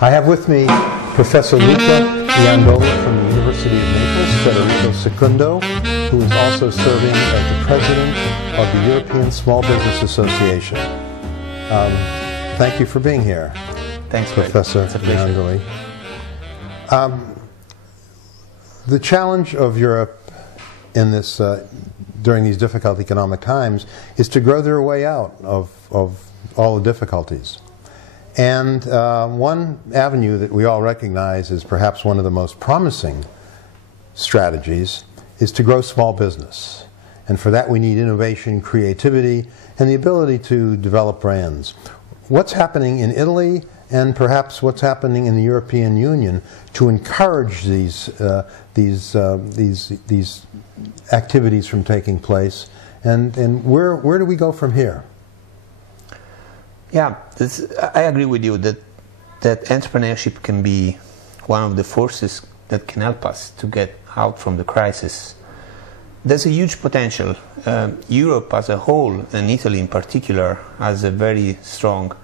I have with me Professor Luca Iandoli from the University of Naples, Federico Secundo, who is also serving as the President of the European Small Business Association. Thank you for being here. Thanks, Professor Iandoli. The challenge of Europe in this, during these difficult economic times is to grow their way out of all the difficulties. And one avenue that we all recognize as perhaps one of the most promising strategies is to grow small business. And for that we need innovation, creativity, and the ability to develop brands. What's happening in Italy and perhaps what's happening in the European Union to encourage these activities from taking place, and where do we go from here? Yeah, I agree with you that entrepreneurship can be one of the forces that can help us to get out from the crisis. There's a huge potential. Europe as a whole, and Italy in particular, has a very strong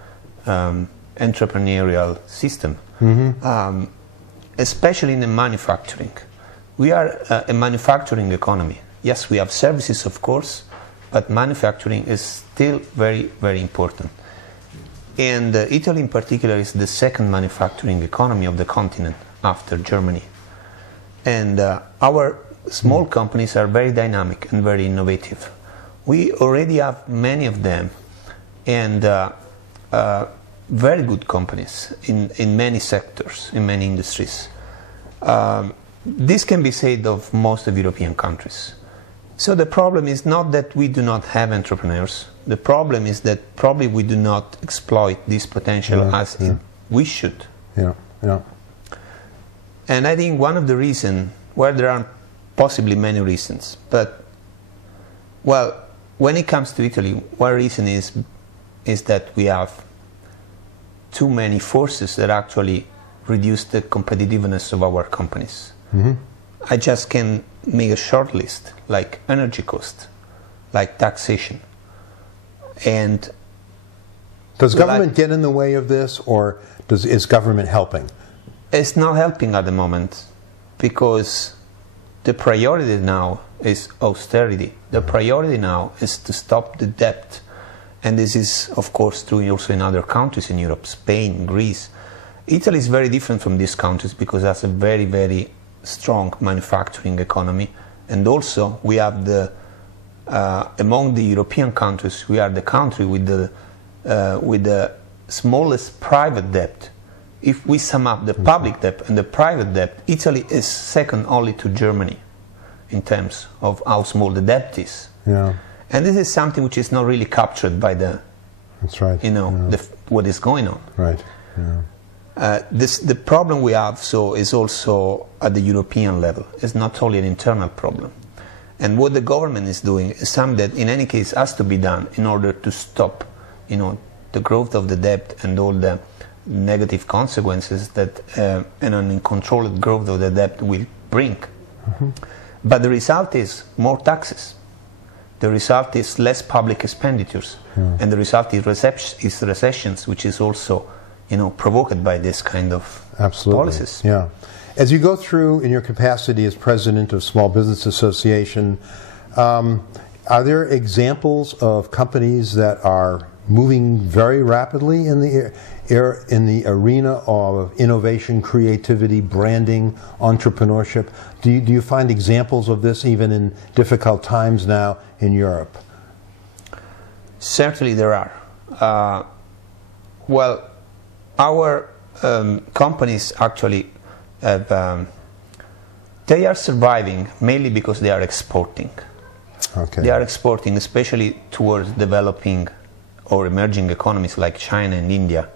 entrepreneurial system, especially in the manufacturing. We are a manufacturing economy. Yes, we have services, of course, but manufacturing is still very, very important. And Italy in particular is the second manufacturing economy of the continent after Germany. And our small companies are very dynamic and very innovative. We already have many of them, and very good companies in many sectors, in many industries. This can be said of most of European countries. So the problem is not that we do not have entrepreneurs. The problem is that probably we do not exploit this potential as we should. And I think one of the reasons, well, there are possibly many reasons, but, well, when it comes to Italy, one reason is that we have too many forces that actually reduce the competitiveness of our companies. I just can make a short list, like energy cost, like taxation. And does government get in the way of this, or is government helping? It's not helping at the moment, because the priority now is austerity. The priority now is to stop the debt. And this is, of course, true also in other countries in Europe, Spain, Greece. Italy is very different from these countries because it has a very, very strong manufacturing economy. And also, we have the, among the European countries, we are the country with the smallest private debt. If we sum up the public debt and the private debt, Italy is second only to Germany in terms of how small the debt is. And this is something which is not really captured by the, what is going on. The problem we have is also at the European level. It's not only an internal problem. And what the government is doing is something that in any case has to be done in order to stop, the growth of the debt and all the negative consequences that an uncontrolled growth of the debt will bring. But the result is more taxes. The result is less public expenditures. And the result is recessions, which is also provoked by this kind of policies. As you go through in your capacity as President of Small Business Association, are there examples of companies that are moving very rapidly in the arena of innovation, creativity, branding, entrepreneurship? Do you find examples of this even in difficult times now in Europe? Certainly there are. Well, our companies actually have, they are surviving mainly because they are exporting. They are exporting especially towards developing or emerging economies like China and India.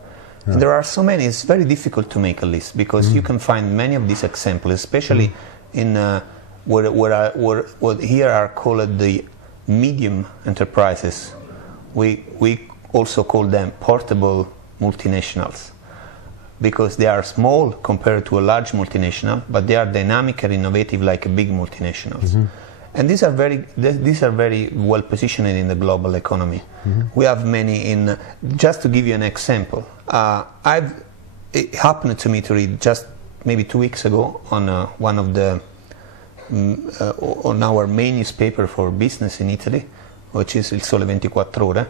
And there are so many, it's very difficult to make a list because you can find many of these examples, especially in what here are called the medium enterprises. We also call them portable multinationals because they are small compared to a large multinational, but they are dynamic and innovative like a big multinationals. And these are very well positioned in the global economy. We have many in, just to give you an example, I've it happened to me to read just maybe 2 weeks ago on one of the on our main newspaper for business in Italy, which is Il Sole 24 Ore,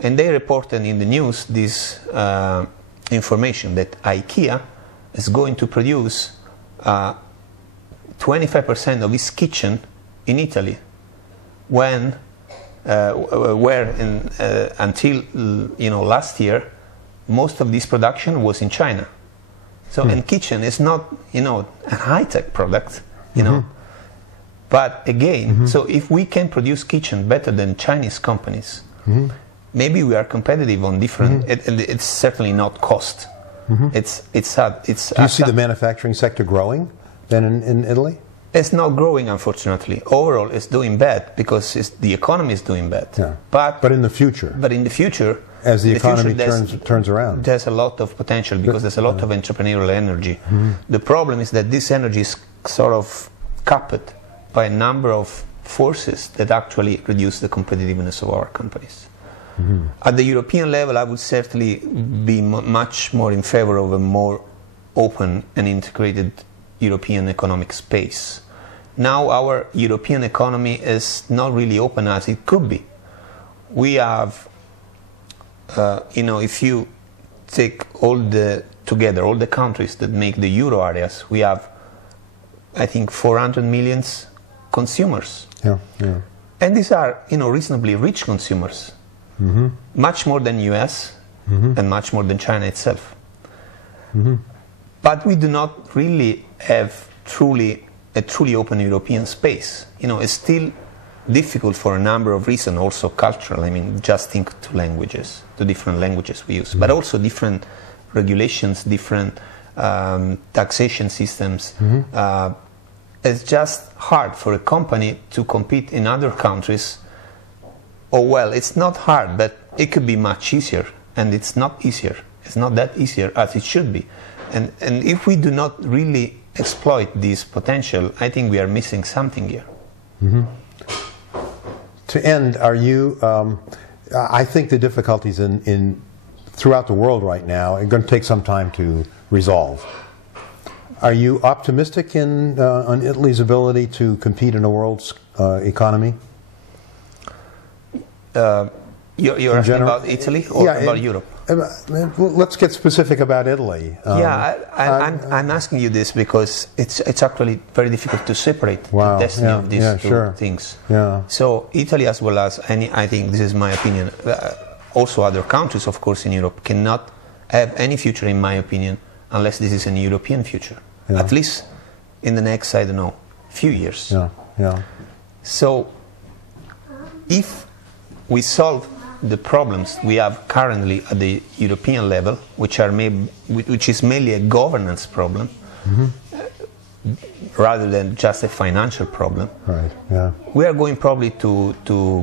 and they reported in the news this information that IKEA is going to produce 25% of its kitchen in Italy, when until last year most of this production was in China. So and kitchen is not a high-tech product, but again, so if we can produce kitchen better than Chinese companies, maybe we are competitive on different, and it's certainly not cost. It's sad. Do you see the manufacturing sector growing then in Italy? It's not growing, unfortunately. Overall, it's doing bad because the economy is doing bad. Yeah. But in the future. But in the future, as the economy turns around, there's a lot of potential because there's a lot of entrepreneurial energy. The problem is that this energy is sort of capped by a number of forces that actually reduce the competitiveness of our companies. At the European level, I would certainly be much more in favor of a more open and integrated European economic space. Now our European economy is not really open as it could be. We have, if you take all the countries that make the euro areas, we have, I think, 400 million consumers. Yeah. And these are, reasonably rich consumers. Much more than US and much more than China itself. But we do not really have a truly open European space. It's still difficult for a number of reasons, also cultural. I mean, just think to different languages we use, but also different regulations, different taxation systems. It's just hard for a company to compete in other countries. It's not hard, but it could be much easier, and it's not easier. It's not that easier as it should be. And if we do not really exploit this potential, I think we are missing something here. To end, are you? I think the difficulties in throughout the world right now are going to take some time to resolve. Are you optimistic on Italy's ability to compete in a world's economy? You're asking about Italy or about Europe? Let's get specific about Italy. I'm asking you this because it's actually very difficult to separate the destiny of these two things. Yeah. So Italy, as well as I think this is my opinion, also other countries, of course, in Europe, cannot have any future, in my opinion, unless this is a European future. Yeah. At least in the next, I don't know, few years. Yeah. So if we solve the problems we have currently at the European level, which is mainly a governance problem, rather than just a financial problem, right? Yeah. We are going probably to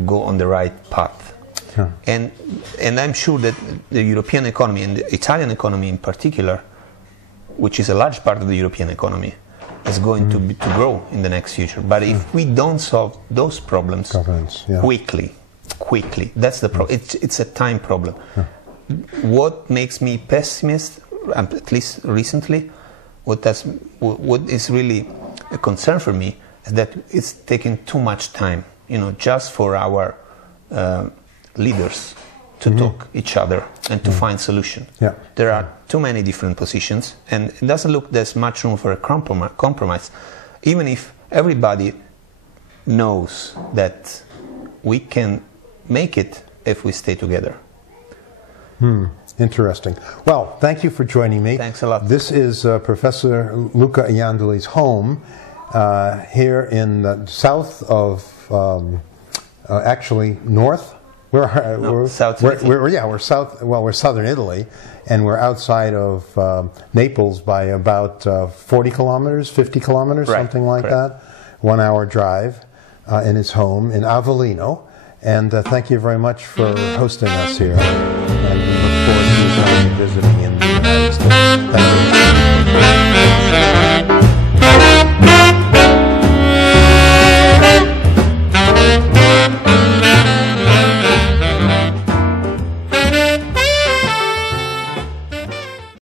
go on the right path. Yeah. And I'm sure that the European economy, and the Italian economy in particular, which is a large part of the European economy, is going to grow in the next future. But if we don't solve those problems quickly, that's the problem. It's a time problem. What makes me pessimist, at least recently, what is really a concern for me, is that it's taking too much time, just for our leaders to talk each other and to find solution. Yeah. There are too many different positions, and it doesn't look there's much room for a compromise, even if everybody knows that we can make it if we stay together. Interesting. Well, thank you for joining me. Thanks a lot. This is Professor Luca Iandoli's home here in the south of, actually north. We're south. Well, we're southern Italy, and we're outside of Naples by about 40 kilometers, 50 kilometers, something like that. 1 hour drive in his home in Avellino. And thank you very much for hosting us here. And we look forward to visiting.